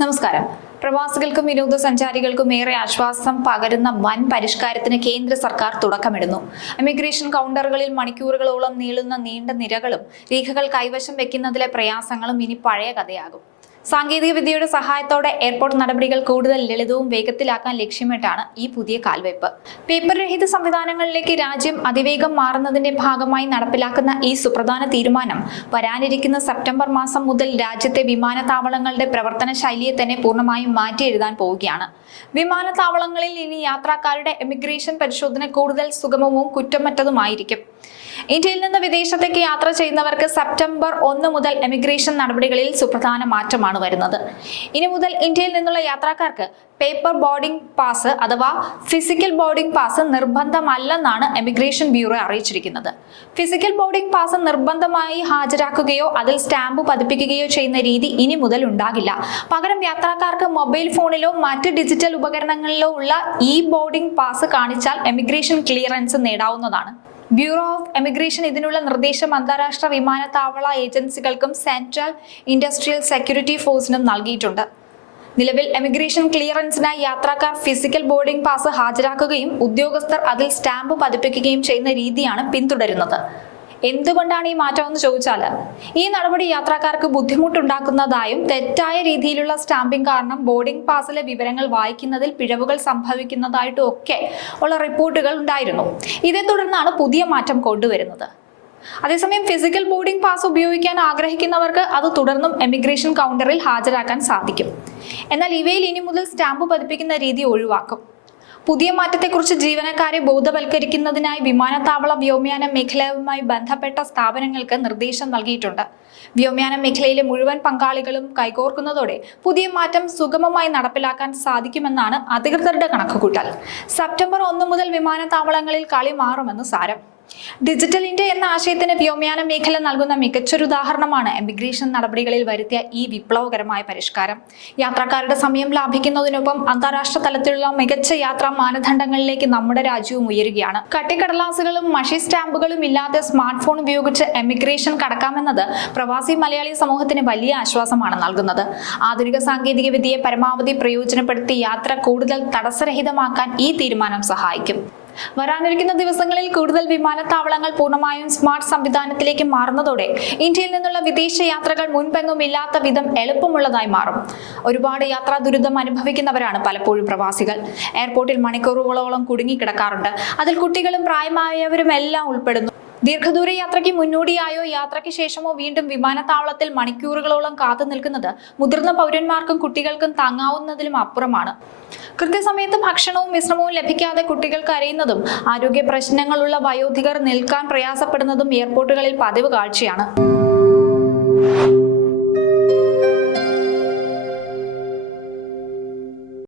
നമസ്കാരം. പ്രവാസികൾക്കും വിനോദസഞ്ചാരികൾക്കും ഏറെ ആശ്വാസം പകരുന്ന വൻ പരിഷ്കാരത്തിന് കേന്ദ്ര സർക്കാർ തുടക്കമിടുന്നു. ഇമിഗ്രേഷൻ കൗണ്ടറുകളിൽ മണിക്കൂറുകളോളം നീളുന്ന നീണ്ട നിരകളും രേഖകൾ കൈവശം വെക്കുന്നതിലെ പ്രയാസങ്ങളും ഇനി പഴയ കഥയാകും. സാങ്കേതിക വിദ്യയുടെ സഹായത്തോടെ എയർപോർട്ട് നടപടികൾ കൂടുതൽ ലളിതവും വേഗത്തിലാക്കാൻ ലക്ഷ്യമിട്ടാണ് ഈ പുതിയ കാൽവയ്പ്. പേപ്പർ രഹിത സംവിധാനങ്ങളിലേക്ക് രാജ്യം അതിവേഗം മാറുന്നതിന്റെ ഭാഗമായി നടപ്പിലാക്കുന്ന ഈ സുപ്രധാന തീരുമാനം വരാനിരിക്കുന്ന സെപ്റ്റംബർ മാസം മുതൽ രാജ്യത്തെ വിമാനത്താവളങ്ങളുടെ പ്രവർത്തന ശൈലിയെ തന്നെ പൂർണ്ണമായും മാറ്റി എഴുതാൻ പോവുകയാണ്. വിമാനത്താവളങ്ങളിൽ ഇനി യാത്രക്കാരുടെ ഇമിഗ്രേഷൻ പരിശോധന കൂടുതൽ സുഗമവും കുറ്റമറ്റതുമായിരിക്കും. ഇന്ത്യയിൽ നിന്ന് വിദേശത്തേക്ക് യാത്ര ചെയ്യുന്നവർക്ക് സെപ്റ്റംബർ 1 മുതൽ ഇമിഗ്രേഷൻ നടപടികളിൽ സുപ്രധാന മാറ്റമാണ് വരുന്നത്. ഇനി മുതൽ ഇന്ത്യയിൽ നിന്നുള്ള യാത്രക്കാർക്ക് പേപ്പർ ബോർഡിംഗ് പാസ് അഥവാ ഫിസിക്കൽ ബോർഡിംഗ് പാസ് നിർബന്ധമല്ലെന്നാണ് ഇമിഗ്രേഷൻ ബ്യൂറോ അറിയിച്ചിരിക്കുന്നത്. ഫിസിക്കൽ ബോർഡിംഗ് പാസ് നിർബന്ധമായി ഹാജരാക്കുകയോ അതിൽ സ്റ്റാമ്പ് പതിപ്പിക്കുകയോ ചെയ്യുന്ന രീതി ഇനി മുതൽ ഉണ്ടാകില്ല. പകരം യാത്രക്കാർക്ക് മൊബൈൽ ഫോണിലോ മറ്റ് ഡിജിറ്റൽ ഉപകരണങ്ങളിലോ ഉള്ള ഇ ബോർഡിംഗ് പാസ് കാണിച്ചാൽ ഇമിഗ്രേഷൻ ക്ലിയറൻസ് നേടാവുന്നതാണ്. ബ്യൂറോ ഓഫ് ഇമിഗ്രേഷൻ ഇതിനുള്ള നിർദ്ദേശം അന്താരാഷ്ട്ര വിമാനത്താവള ഏജൻസികൾക്കും സെൻട്രൽ ഇൻഡസ്ട്രിയൽ സെക്യൂരിറ്റി ഫോഴ്സിനും നൽകിയിട്ടുണ്ട്. നിലവിൽ ഇമിഗ്രേഷൻ ക്ലിയറൻസിനായി യാത്രക്കാർ ഫിസിക്കൽ ബോർഡിംഗ് പാസ് ഹാജരാക്കുകയും ഉദ്യോഗസ്ഥർ അതിൽ സ്റ്റാമ്പ് പതിപ്പിക്കുകയും ചെയ്യുന്ന രീതിയാണ് പിന്തുടരുന്നത്. എന്തുകൊണ്ടാണ് ഈ മാറ്റമെന്ന് ചോദിച്ചാൽ, ഈ നടപടി യാത്രക്കാർക്ക് ബുദ്ധിമുട്ടുണ്ടാക്കുന്നതായും തെറ്റായ രീതിയിലുള്ള സ്റ്റാമ്പിംഗ് കാരണം ബോർഡിംഗ് പാസിലെ വിവരങ്ങൾ വായിക്കുന്നതിൽ പിഴവുകൾ സംഭവിക്കുന്നതായിട്ടും ഒക്കെ ഉള്ള റിപ്പോർട്ടുകൾ ഉണ്ടായിരുന്നു. ഇതേ തുടർന്നാണ് പുതിയ മാറ്റം കൊണ്ടുവരുന്നത്. അതേസമയം ഫിസിക്കൽ ബോർഡിംഗ് പാസ് ഉപയോഗിക്കാൻ ആഗ്രഹിക്കുന്നവർക്ക് അത് തുടർന്നും ഇമിഗ്രേഷൻ കൗണ്ടറിൽ ഹാജരാക്കാൻ സാധിക്കും. എന്നാൽ ഇവയിൽ ഇനി മുതൽ സ്റ്റാമ്പ് പതിപ്പിക്കുന്ന രീതി ഒഴിവാക്കും. പുതിയ മാറ്റത്തെക്കുറിച്ച് ജീവനക്കാരെ ബോധവൽക്കരിക്കുന്നതിനായി വിമാനത്താവള വ്യോമയാന മേഖലയുമായി ബന്ധപ്പെട്ട സ്ഥാപനങ്ങൾക്ക് നിർദ്ദേശം നൽകിയിട്ടുണ്ട്. വ്യോമയാന മേഖലയിലെ മുഴുവൻ പങ്കാളികളും കൈകോർക്കുന്നതോടെ പുതിയ മാറ്റം സുഗമമായി നടപ്പിലാക്കാൻ സാധിക്കുമെന്നാണ് അധികൃതരുടെ കണക്കുകൂട്ടൽ. സെപ്റ്റംബർ 1 മുതൽ വിമാനത്താവളങ്ങളിൽ കളി മാറുമെന്ന് സാരം. ഡിജിറ്റൽ ഇന്ത്യ എന്ന ആശയത്തിന് വ്യോമയാന മേഖല നൽകുന്ന മികച്ചൊരു ഉദാഹരണമാണ് ഇമിഗ്രേഷൻ നടപടികളിൽ വരുത്തിയ ഈ വിപ്ലവകരമായ പരിഷ്കാരം. യാത്രക്കാരുടെ സമയം ലാഭിക്കുന്നതിനൊപ്പം അന്താരാഷ്ട്ര തലത്തിലുള്ള മികച്ച യാത്രാ മാനദണ്ഡങ്ങളിലേക്ക് നമ്മുടെ രാജ്യവും ഉയരുകയാണ്. കട്ടിക്കടലാസുകളും മഷി സ്റ്റാമ്പുകളും ഇല്ലാതെ സ്മാർട്ട് ഫോൺ ഉപയോഗിച്ച് ഇമിഗ്രേഷൻ കടക്കാമെന്നത് പ്രവാസി മലയാളി സമൂഹത്തിന് വലിയ ആശ്വാസമാണ് നൽകുന്നത്. ആധുനിക സാങ്കേതിക വിദ്യയെ പരമാവധി പ്രയോജനപ്പെടുത്തി യാത്ര കൂടുതൽ തടസ്സരഹിതമാക്കാൻ ഈ തീരുമാനം സഹായിക്കും. വരാനിരിക്കുന്ന ദിവസങ്ങളിൽ കൂടുതൽ വിമാനത്താവളങ്ങൾ പൂർണ്ണമായും സ്മാർട്ട് സംവിധാനത്തിലേക്ക് മാറുന്നതോടെ ഇന്ത്യയിൽ നിന്നുള്ള വിദേശ യാത്രകൾ മുൻപെങ്ങും ഇല്ലാത്ത വിധം എളുപ്പമുള്ളതായി മാറും. ഒരുപാട് യാത്രാ ദുരിതം അനുഭവിക്കുന്നവരാണ് പലപ്പോഴും പ്രവാസികൾ. എയർപോർട്ടിൽ മണിക്കൂറുകളോളം കുടുങ്ങിക്കിടക്കാറുണ്ട്. അതിൽ കുട്ടികളും പ്രായമായവരും എല്ലാം ഉൾപ്പെടുന്നു. ദീർഘദൂര യാത്രയ്ക്ക് മുന്നോടിയായോ യാത്രയ്ക്ക് ശേഷമോ വീണ്ടും വിമാനത്താവളത്തിൽ മണിക്കൂറുകളോളം കാത്തു നിൽക്കുന്നത് മുതിർന്ന പൗരന്മാർക്കും കുട്ടികൾക്കും താങ്ങാവുന്നതിലും അപ്പുറമാണ്. കൃത്യസമയത്ത് ഭക്ഷണവും വിശ്രമവും ലഭിക്കാതെ കുട്ടികൾ കരയുന്നതും ആരോഗ്യ പ്രശ്നങ്ങളുള്ള വയോധികർ നിൽക്കാൻ പ്രയാസപ്പെടുന്നതും എയർപോർട്ടുകളിൽ പതിവ് കാഴ്ചയാണ്.